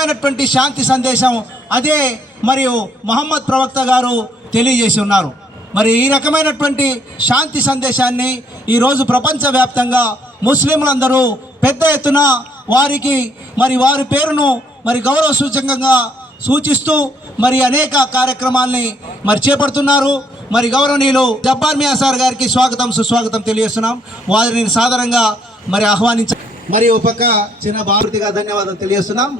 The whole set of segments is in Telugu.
రకమైనటువంటి శాంతి సందేశం అదే మరియు మహమ్మద్ ప్రవక్త గారు తెలియజేసి ఉన్నారు. మరి ఈ రకమైనటువంటి శాంతి సందేశాన్ని ఈరోజు ప్రపంచవ్యాప్తంగా ముస్లింలందరూ పెద్ద ఎత్తున వారికి మరి వారి పేరును మరి గౌరవ సూచకంగా సూచిస్తూ మరి అనేక కార్యక్రమాల్ని మరి చేపడుతున్నారు. మరి గౌరవనీయులు జబ్బార్ మియా సార్ గారికి స్వాగతం సుస్వాగతం తెలియజేస్తున్నాం. వారిని సాదరంగా మరి ఆహ్వానించ మరి ఒక పక్క చిన్న భారతిగా ధన్యవాదాలు తెలియజేస్తున్నాం.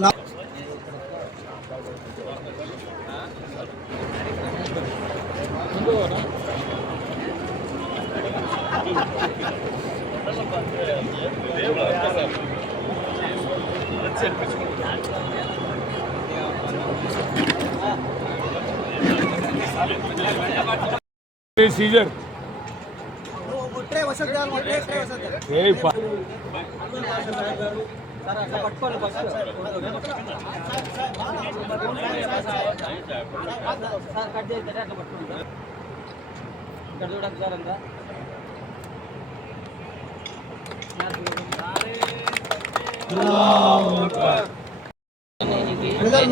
सीजर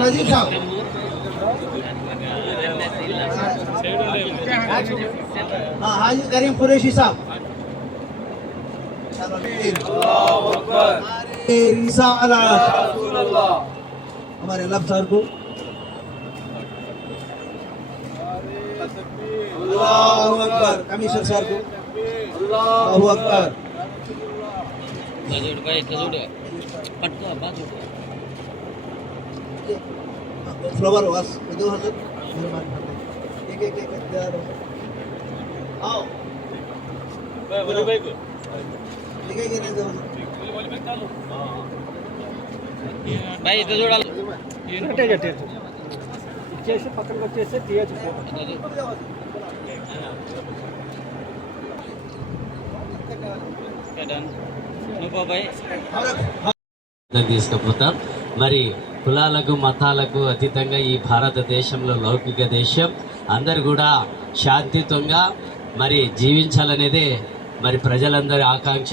नजीर साहब हाजी करीम कुरैशी साहब हमारे लब सर को अल्लाहु अकबर कमिश्नर सर को अल्लाहु अकबर फ्लावर वास दो हज़ार आओ भाई इधर जोड़ा చేసి పక్కనకి వచ్చేసి తీయచ్చు తీసుకుపోతాం. మరి కులాలకు మతాలకు అతీతంగా ఈ భారతదేశంలో లౌకిక దేశం అందరు కూడా శాంతియుతంగా మరి జీవించాలనేదే మరి ప్రజలందరి ఆకాంక్ష.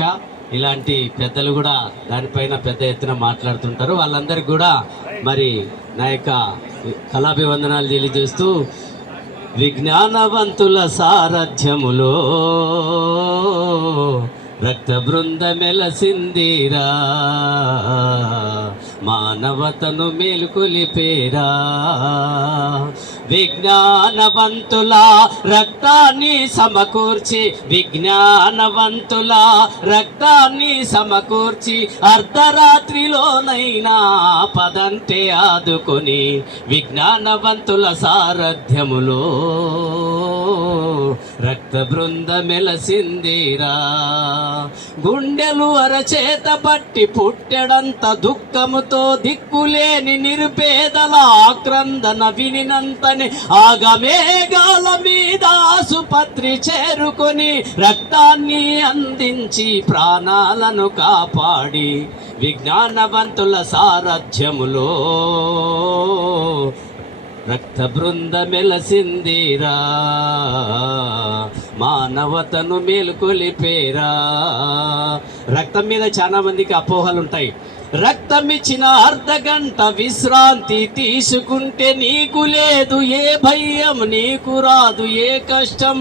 ఇలాంటి పెద్దలు కూడా దానిపైన పెద్ద ఎత్తున మాట్లాడుతుంటారు. వాళ్ళందరికీ కూడా మరి నా యొక్క కళాభివందనాలు తెలియజేస్తూ విజ్ఞానవంతుల సారథ్యములో రక్త బృందమెలసిందిరా మానవతను మేలుకొలిపేరా విజ్ఞానవంతుల రక్తాన్ని సమకూర్చి విజ్ఞానవంతుల రక్తాన్ని సమకూర్చి అర్ధరాత్రిలోనైనా పదంటే ఆదుకొని విజ్ఞానవంతుల సారథ్యములో రక్త బృందమెలసిందిరా గుండెలు అరచేత పట్టి పుట్టెడంత దుఃఖముతో దిక్కులేని నిరుపేదల ఆక్రందన వినినంతని ఆగమేఘాల మీద ఆసుపత్రి చేరుకొని రక్తాన్ని అందించి ప్రాణాలను కాపాడి విజ్ఞానవంతుల సారథ్యములో రక్త బృందమెలసిందిరా మానవతను మేలుకొలిపేరా. రక్తం మీద చాలా మందికి అపోహలు ఉంటాయి. రక్తం ఇచ్చిన అర్ధగంట విశ్రాంతి తీసుకుంటే నీకు లేదు ఏ భయం, నీకు రాదు ఏ కష్టం.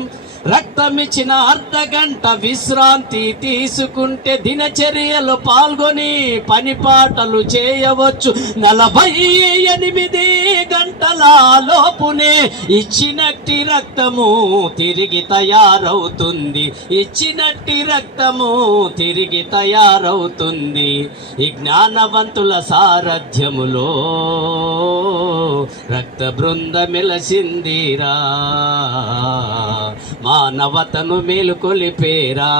రక్తం ఇచ్చిన అర్ధగంట విశ్రాంతి తీసుకుంటే దినచర్యలు పాల్గొని పని పాటలు చేయవచ్చు. 48 గంటల లోపునే ఇచ్చినట్టి రక్తము తిరిగి తయారవుతుంది. ఇచ్చినట్టి రక్తము తిరిగి తయారవుతుంది. ఈ జ్ఞానవంతుల సారథ్యములో రక్త బృందమెలసిందిరా మానవతను మేలుకొలిపేరా.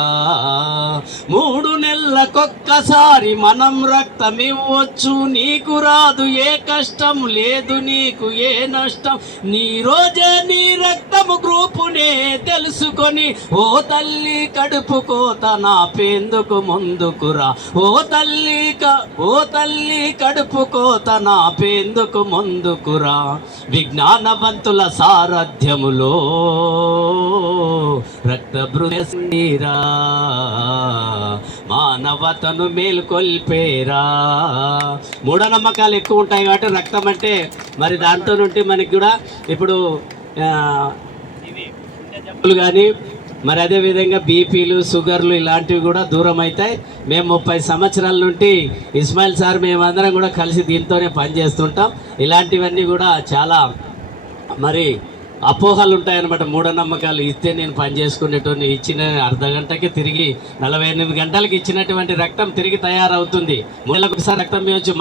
3 నెలలకొక్కసారి మనం రక్తం ఇవ్వచ్చు. నీకు రాదు ఏ కష్టం, లేదు నీకు ఏ నష్టం. నీ రోజే నీ రక్తము గ్రూపునే తెలుసుకొని ఓ తల్లి కడుపు కోత నాపేందుకు ముందుకురా. ఓ తల్లి కడుపు కోత నాపేందుకు ముందుకురా. విజ్ఞానవంతుల సారథ్యములో రక్త బృందీరా మానవతను మేలుకొల్పేరా. మూఢనమ్మకాలు ఎక్కువ ఉంటాయి కాబట్టి రక్తం అంటే మరి దాంతో నుండి మనకి కూడా ఇప్పుడు ఇవి గుండె జబ్బులు కానీ మరి అదేవిధంగా బీపీలు షుగర్లు ఇలాంటివి కూడా దూరం అవుతాయి. మేము 30 సంవత్సరాల నుండి ఇస్మాయిల్ సార్ మేమందరం కూడా కలిసి దీంతోనే పనిచేస్తుంటాం. ఇలాంటివన్నీ కూడా చాలా మరి అపోహలు ఉంటాయన్నమాట, మూఢనమ్మకాలు. ఇస్తే నేను పని చేసుకునేటోని ఇచ్చిన అర్ధ గంటకి తిరిగి 48 గంటలకి ఇచ్చినటువంటి రక్తం తిరిగి తయారవుతుంది. నెలకు ఒకసారి రక్తం ఇవ్వచ్చు.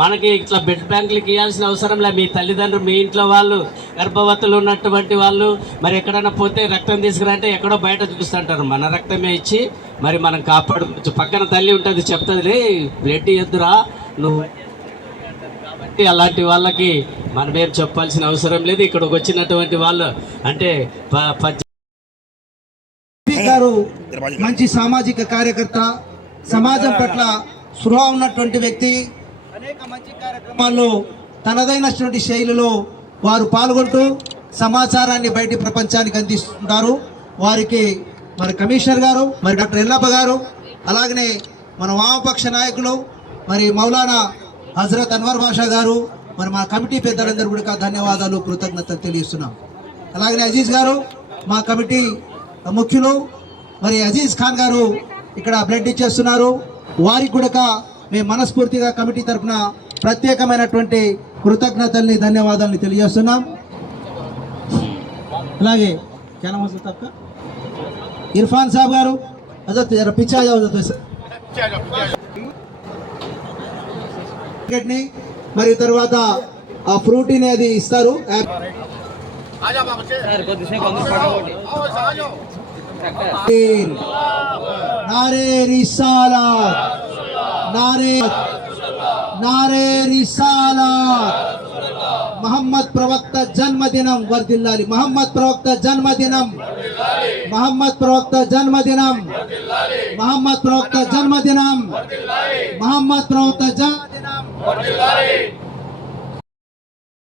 మనకి ఇట్లా బ్లడ్ బ్యాంకులకి ఇవ్వాల్సిన అవసరం లేదు. మీ తల్లిదండ్రులు, మీ ఇంట్లో వాళ్ళు, గర్భవతులు ఉన్నటువంటి వాళ్ళు మరి ఎక్కడైనా పోతే రక్తం తీసుకురంటే ఎక్కడో బయట చూస్తుంటారు. మన రక్తమే ఇచ్చి మరి మనం కాపాడుకోవచ్చు. పక్కన తల్లి ఉంటుంది, చెప్తుంది రే బ్లడ్ ఇద్దురా నువ్వు. కాబట్టి అలాంటి వాళ్ళకి మనమేం చెప్పాల్సిన అవసరం లేదు. ఇక్కడికి వచ్చినటువంటి వాళ్ళు అంటే గారు మంచి సామాజిక కార్యకర్త, సమాజం పట్ల స్పృహ ఉన్నటువంటి వ్యక్తి. అనేక మంచి కార్యక్రమాల్లో తనదైనటువంటి శైలిలో వారు పాల్గొంటూ సమాచారాన్ని బయటి ప్రపంచానికి అందిస్తుంటారు. వారికి మరి కమిషనర్ గారు, మరి డాక్టర్ ఎల్లప్ప గారు, అలాగనే మన వామపక్ష నాయకులు మరి మౌలానా హజరత్ అన్వర్ బాషా గారు, మరి మా కమిటీ పెద్దలందరూ కూడా ధన్యవాదాలు, కృతజ్ఞతలు తెలియజేస్తున్నాం. అలాగనే అజీజ్ గారు మా కమిటీ ముఖ్యులు, మరి అజీజ్ ఖాన్ గారు ఇక్కడ బ్లడ్ ఇచ్చేస్తున్నారు. వారికి కూడా మేము మనస్ఫూర్తిగా కమిటీ తరఫున ప్రత్యేకమైనటువంటి కృతజ్ఞతల్ని, ధన్యవాదాలని తెలియజేస్తున్నాం. అలాగే తప్ప ఇర్ఫాన్ సాబ్ గారు హజరత్ పిచ్చా మరి తర్వాత ఆ ఫ్రూటీని అది ఇస్తారు. నారే రిసాలత్, నారే రిసాలత్. మహమ్మద్ ప్రవక్త జన్మదినం వర్ధిల్లాలి. మహమ్మద్ ప్రవక్త జన్మదినం, మహమ్మద్ ప్రవక్త జన్మదినం, మహమ్మద్ ప్రవక్త జన్మదినం, మహమ్మద్ ప్రవక్త జన్మదినం.